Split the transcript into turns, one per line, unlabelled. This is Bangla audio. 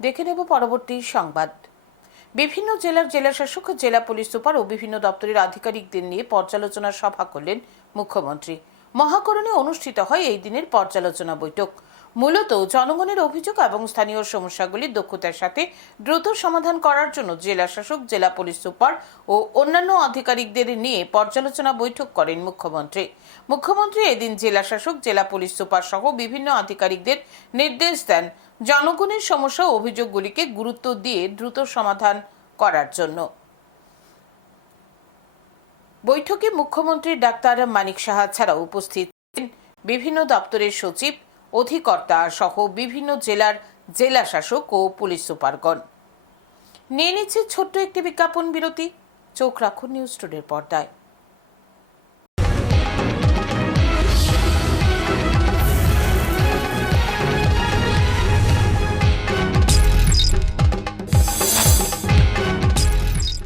দেখে নেব পরবর্তী সংবাদ। বিভিন্ন জেলার জেলাশাসক, জেলা পুলিশ সুপার ও বিভিন্ন দপ্তরের আধিকারিকদের নিয়ে পর্যালোচনা সভা করলেন মুখ্যমন্ত্রী। মহাকরণে অনুষ্ঠিত হয় এই দিনের পর্যালোচনা বৈঠক। মূলত জনগণের অভিযোগ এবং স্থানীয় সমস্যাগুলির দক্ষতার সাথে দ্রুত সমাধান করার জন্য জেলা শাসক জেলা পুলিশ সুপার ও অন্যান্য আধিকারিকদের নিয়ে পর্যালোচনা বৈঠক করেন মুখ্যমন্ত্রী। মুখ্যমন্ত্রী এদিন জেলা শাসক জেলা পুলিশ সুপার সহ বিভিন্ন আধিকারিকদের নির্দেশ দেন জনগণের সমস্যা অভিযোগগুলিকে গুরুত্ব দিয়ে দ্রুত সমাধান করার জন্য। বৈঠকে মুখ্যমন্ত্রী ডাক্তার মানিক সাহা ছাড়াও উপস্থিত বিভিন্ন দপ্তরের সচিব, অধিকর্তা সহ বিভিন্ন জেলার জেলা শাসক ও পুলিশ সুপারগণ। নিয়ে নিচ্ছে ছোট্ট একটি বিজ্ঞাপন বিরতি। চোখ রাখুন নিউজ টুডের পর্দায়।